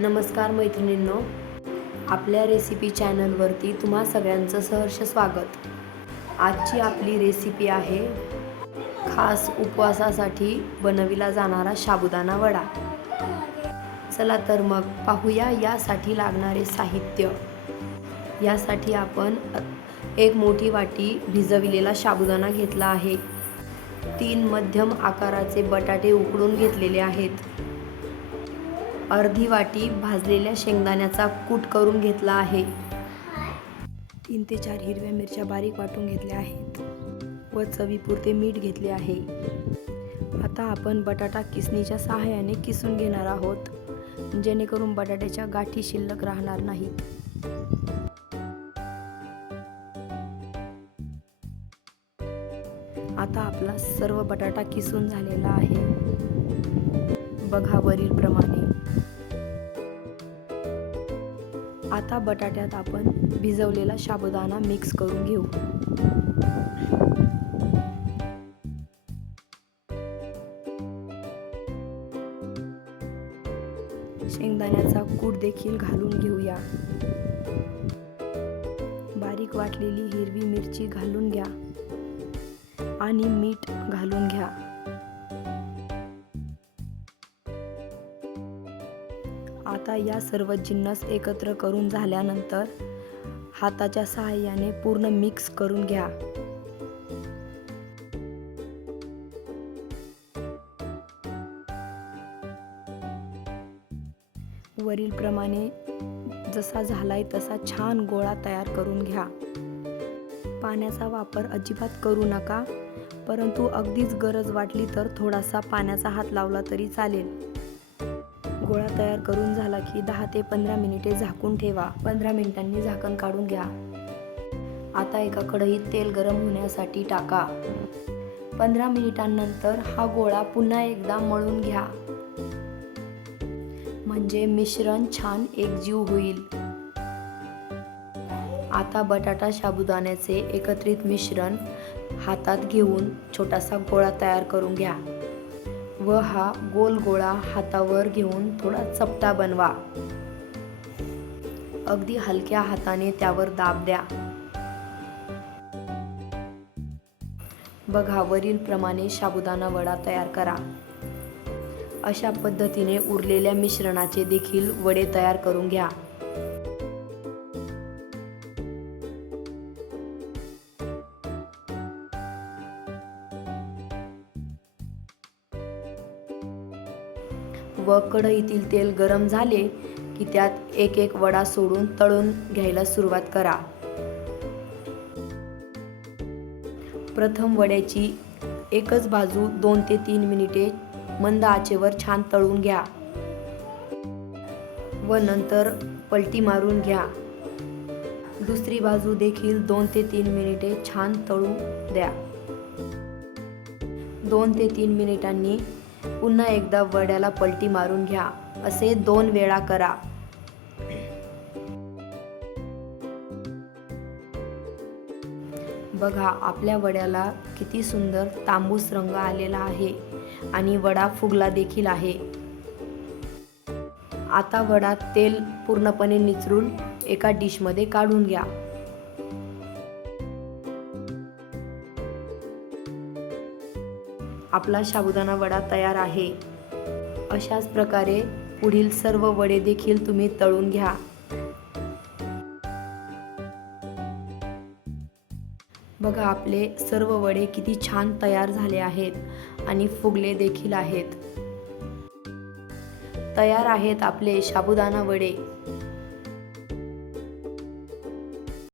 नमस्कार मैत्रिणींनो. आपल्या रेसिपी चॅनलवरती तुम्हा सगळ्यांचं सहर्ष स्वागत. आजची आपली रेसिपी आहे खास उपवासासाठी बनविला जाणारा साबुदाणा वडा. चला तर मग पाहूया यासाठी लागणारे साहित्य. यासाठी आपण एक मोठी वाटी भिजविलेला साबुदाणा घेतला आहे. तीन मध्यम आकाराचे बटाटे उकडून घेतलेले आहेत. अर्धी वाटी भाजलेल्या शेंगदाण्याचा कूट करून घेतला आहे. तीन ते चार हिरव्या मिरच्या बारीक वाटून घेतल्या आहेत व चवीपुरते मीठ घेतले आहे. आता आपण बटाटा किसणीच्या सहाय्याने किसून घेणार आहोत जेणेकरून बटाट्याच्या गाठी शिल्लक राहणार नाहीत. आता आपला सर्व बटाटा किसून झालेला आहे. बघा वरील आता बटाट्यात आपण भिजवलेला साबुदाणा मिक्स करून घेऊ. शेंगदाण्याचा कूट देखील घालून घेऊया. बारीक वाटलेली हिरवी मिरची घालून घ्या आणि मीठ घालून घ्या. आता या सर्व जिन्नस एकत्र करून झाल्यानंतर हाताच्या सहाय्याने पूर्ण मिक्स करून घ्या. वरील प्रमाणे जसा झालाय तसा छान गोळा तयार करून घ्या. पाण्याचा वापर अजिबात करू नका परंतु अगदीच गरज वाटली तर थोडासा पाण्याचा हात लावला तरी चालेल. गोळा तयार करून झाला की दहा ते पंधरा मिनिटे झाकून ठेवा. पंधरा मिनिटांनी झाकण काढून घ्या. आता एका कढईत तेल गरम होण्यासाठी टाका. पंधरा मिनिटांनंतर हा गोळा पुन्हा एकदा मळून घ्या. म्हणजे मिश्रण छान एकजीव होईल. आता बटाटा साबुदाण्याचे एकत्रित मिश्रण हातात घेऊन छोटासा गोळा तयार करून घ्या. व हा गोल गोळा हातावर घेऊन थोडा चपटा बनवा. अगदी हलक्या हाताने त्यावर दाब द्या. बघा वरील प्रमाणे साबुदाणा वडा तयार करा. अशा पद्धतीने उरलेल्या मिश्रणाचे देखील वडे तयार करून घ्या. व कढईतील तेल गरम झाले की त्यात एक एक वडा सोडून तळून घ्यायला सुरुवात करा. प्रथम वड्याची एकच बाजू दोन ते तीन मिनिटे मंद आचेवर छान तळून घ्या. व नंतर पलटी मारून घ्या. दुसरी बाजू देखील दोन ते तीन मिनिटे छान तळू द्या. दोन ते तीन मिनिटांनी पुन्हा एकदा वड्याला पलटी मारून घ्या. असे दोन वेळा करा. बघा आपल्या वड्याला किती सुंदर तांबूस रंग आलेला आहे आणि वडा फुगला देखील आहे. आता वडा तेल पूर्णपणे निचरून एका डिशमध्ये काढून घ्या. आपला साबुदाणा वडा तयार आहे. अशाच प्रकारे पुढील सर्व वडे देखील तुम्ही तळून घ्या. बघा आपले सर्व वडे किती छान तयार झाले आहेत आणि फुगले देखील आहेत. तयार आहेत आपले साबुदाणा वडे.